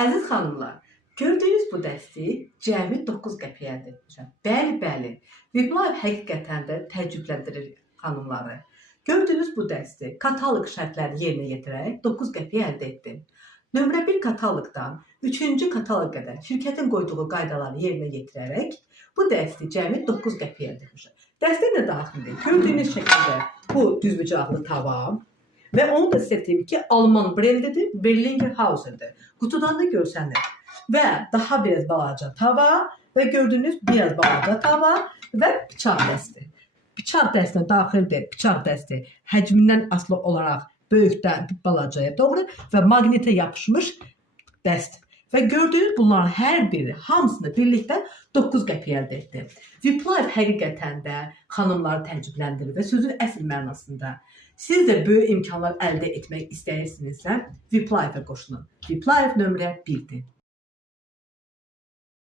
Əziz xanımlar, gördüyünüz bu dəsti cəmi 9 qəpiyə əldə etmişəm. Bəli. Viblayev həqiqətən də təəccübləndirir xanımları. Gördüyünüz bu dəsti kataloq şərtlərini yerinə yetirərək 9 qəpiyə əldə etdim. Nömrə 1 kataloqdan 3-cü kataloq qədər şirkətin qoyduğu qaydaları yerinə yetirərək bu dəsti cəmi 9 qəpiyə əldə etmişəm. Dəstə də daxildir. Gördüyünüz şəkildə bu düzbucaqlı tavam. Və onu da sizə deyim ki, Alman brendidir, Berlinger Hauser'dir. Qutudan da görsənir. Və daha biraz balaca tava və gördüyünüz biraz balaca tava və bıçaq dəsti. Bıçaq dəstinə daxildir, bıçaq dəsti həcmindən asılı olaraq böyükdən balacaya doğru və maqnitə yapışmış dəst. Və gördüyünüz bunların hər biri hamısını birlikdə 9 qəpiyə əldə etdi. Viblayev həqiqətən də xanımları təəccübləndirir və sözün əsl mənasında. Siz də böyük imkanlar əldə etmək istəyirsinizsə, Viblayevə qoşulun. Viblayev nömrə 1-dir.